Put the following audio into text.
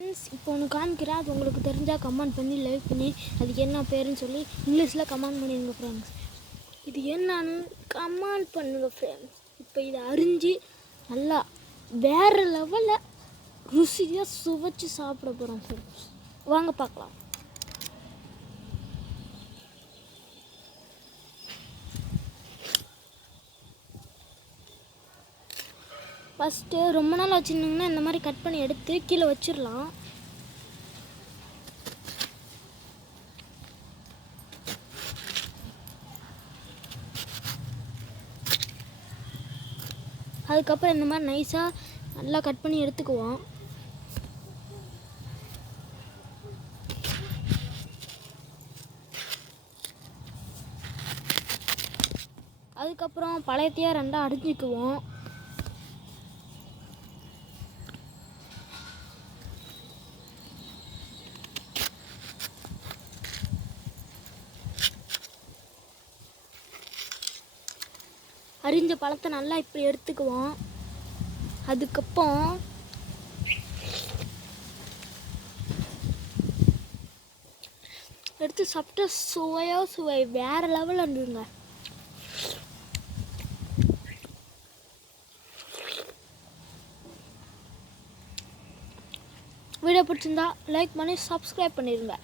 Friends, இப்போ ஒன்று காமிக்கிறேன். அது உங்களுக்கு தெரிஞ்சால் கமெண்ட் பண்ணி லைக் பண்ணி அதுக்கு என்ன பேருன்னு சொல்லி இங்கிலீஷில் கமெண்ட் பண்ணிடுங்க ஃப்ரெண்ட்ஸ். இது என்னன்னு கமெண்ட் பண்ணுங்கள் ஃப்ரெண்ட்ஸ். இப்போ இதை அரிஞ்சு நல்லா வேறு லெவலில் ருசியாக சுவைச்சு சாப்பிட போகிறோம் ஃப்ரெண்ட்ஸ். வாங்க பார்க்கலாம். ஃபஸ்ட்டு ரொம்ப நாள் வச்சுருந்தீங்கன்னா இந்த மாதிரி கட் பண்ணி எடுத்து கீழே வச்சிடலாம். அதுக்கப்புறம் இந்த மாதிரி நைஸாக நல்லா கட் பண்ணி எடுத்துக்குவோம். அதுக்கப்புறம் பழையத்தையாக ரெண்டாக அடிஞ்சிக்குவோம். அரிஞ்ச பழத்தை நல்லா இப்படி எடுத்துக்குவோம். அதுக்கப்புறம் எடுத்து சாப்பிட்டு சுவை வேறு லெவலில் இருந்துங்க. வீடியோ பிடிச்சிருந்தா லைக் பண்ணி சப்ஸ்கிரைப் பண்ணிடுங்க.